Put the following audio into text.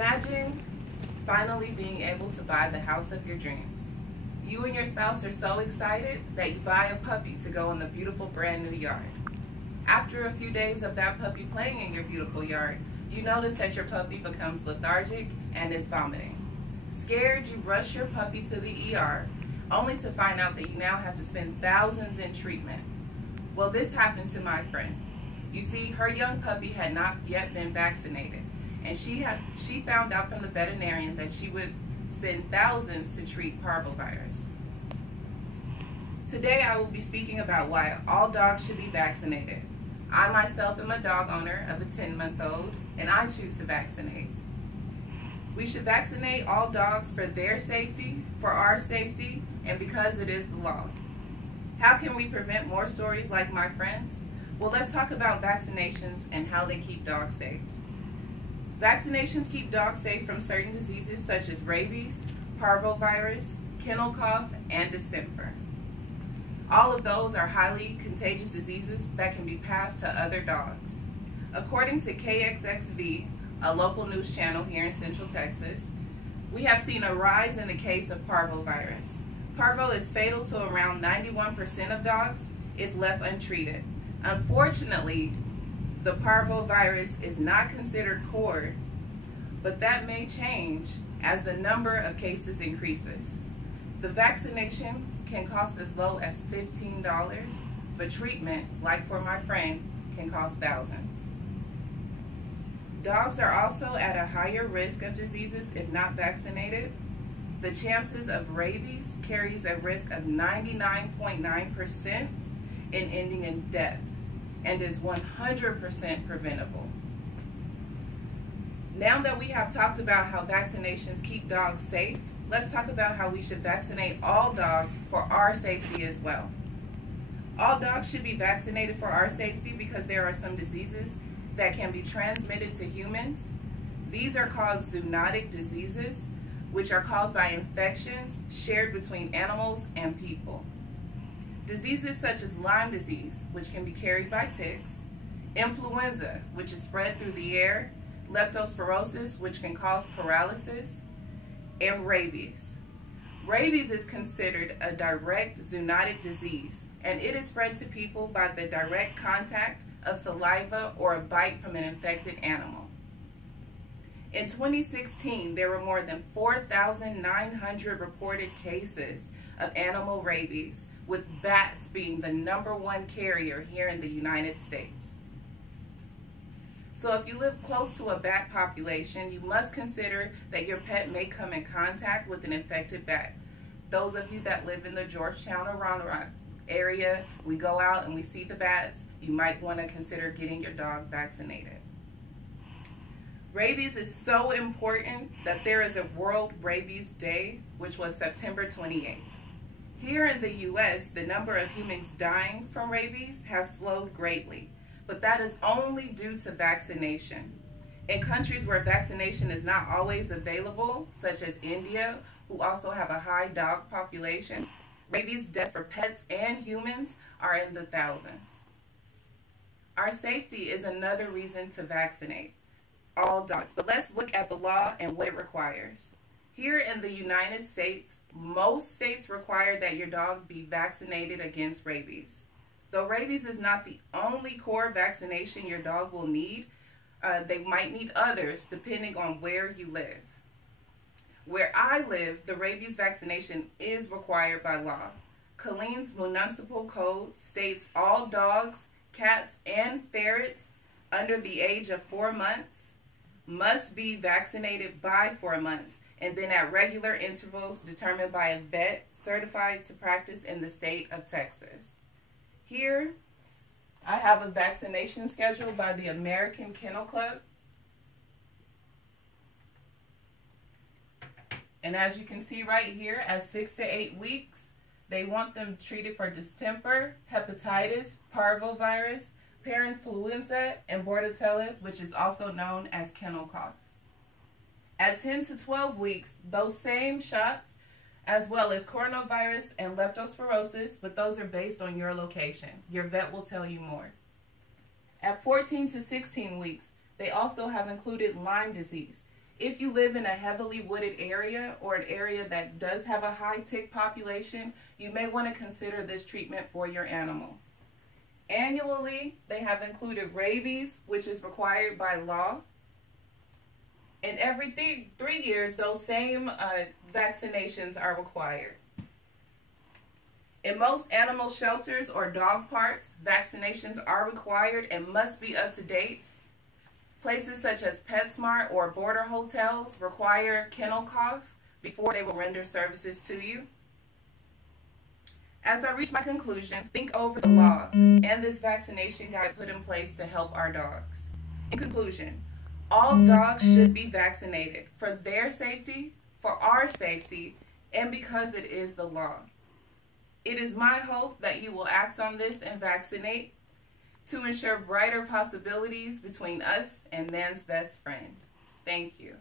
Imagine finally being able to buy the house of your dreams. You and your spouse are so excited that you buy a puppy to go in the beautiful brand new yard. After a few days of that puppy playing in your beautiful yard, you notice that your puppy becomes lethargic and is vomiting. Scared, you rush your puppy to the ER, only to find out that you now have to spend thousands in treatment. Well, this happened to my friend. You see, her young puppy had not yet been vaccinated, and she found out from the veterinarian that she would spend thousands to treat parvovirus. Today I will be speaking about why all dogs should be vaccinated. I myself am a dog owner of a 10-month-old, and I choose to vaccinate. We should vaccinate all dogs for their safety, for our safety, and because it is the law. How can we prevent more stories like my friend's? Well, let's talk about vaccinations and how they keep dogs safe. Vaccinations keep dogs safe from certain diseases such as rabies, parvovirus, kennel cough, and distemper. All of those are highly contagious diseases that can be passed to other dogs. According to KXXV, a local news channel here in Central Texas, we have seen a rise in the case of parvovirus. Parvo is fatal to around 91% of dogs if left untreated. Unfortunately, the parvovirus is not considered core, but that may change as the number of cases increases. The vaccination can cost as low as $15, but treatment, like for my friend, can cost thousands. Dogs are also at a higher risk of diseases if not vaccinated. The chances of rabies carries a risk of 99.9% in ending in death and is 100% preventable. Now that we have talked about how vaccinations keep dogs safe, let's talk about how we should vaccinate all dogs for our safety as well. All dogs should be vaccinated for our safety because there are some diseases that can be transmitted to humans. These are called zoonotic diseases, which are caused by infections shared between animals and people. Diseases such as Lyme disease, which can be carried by ticks, influenza, which is spread through the air, leptospirosis, which can cause paralysis, and rabies. Rabies is considered a direct zoonotic disease, and it is spread to people by the direct contact of saliva or a bite from an infected animal. In 2016, there were more than 4,900 reported cases of animal rabies, with bats being the #1 carrier here in the United States. So if you live close to a bat population, you must consider that your pet may come in contact with an infected bat. Those of you that live in the Georgetown or Round Rock area, we go out and we see the bats, you might want to consider getting your dog vaccinated. Rabies is so important that there is a World Rabies Day, which was September 28th. Here in the U.S., the number of humans dying from rabies has slowed greatly, but that is only due to vaccination. In countries where vaccination is not always available, such as India, who also have a high dog population, rabies deaths for pets and humans are in the thousands. Our safety is another reason to vaccinate all dogs, but let's look at the law and what it requires. Here in the United States, most states require that your dog be vaccinated against rabies. Though rabies is not the only core vaccination your dog will need, they might need others depending on where you live. Where I live, the rabies vaccination is required by law. Colleen's municipal code states all dogs, cats, and ferrets under the age of 4 months must be vaccinated by 4 months, and then at regular intervals determined by a vet certified to practice in the state of Texas. Here, I have a vaccination schedule by the American Kennel Club. And as you can see right here, at 6 to 8 weeks, they want them treated for distemper, hepatitis, parvovirus, parainfluenza, and bordetella, which is also known as kennel cough. At 10 to 12 weeks, those same shots, as well as coronavirus and leptospirosis, but those are based on your location. Your vet will tell you more. At 14 to 16 weeks, they also have included Lyme disease. If you live in a heavily wooded area or an area that does have a high tick population, you may want to consider this treatment for your animal. Annually, they have included rabies, which is required by law. And every 3 years, those same vaccinations are required. In most animal shelters or dog parks, vaccinations are required and must be up to date. Places such as PetSmart or border hotels require kennel cough before they will render services to you. As I reach my conclusion, think over the law and this vaccination guide put in place to help our dogs. In conclusion, all dogs should be vaccinated for their safety, for our safety, and because it is the law. It is my hope that you will act on this and vaccinate to ensure brighter possibilities between us and man's best friend. Thank you.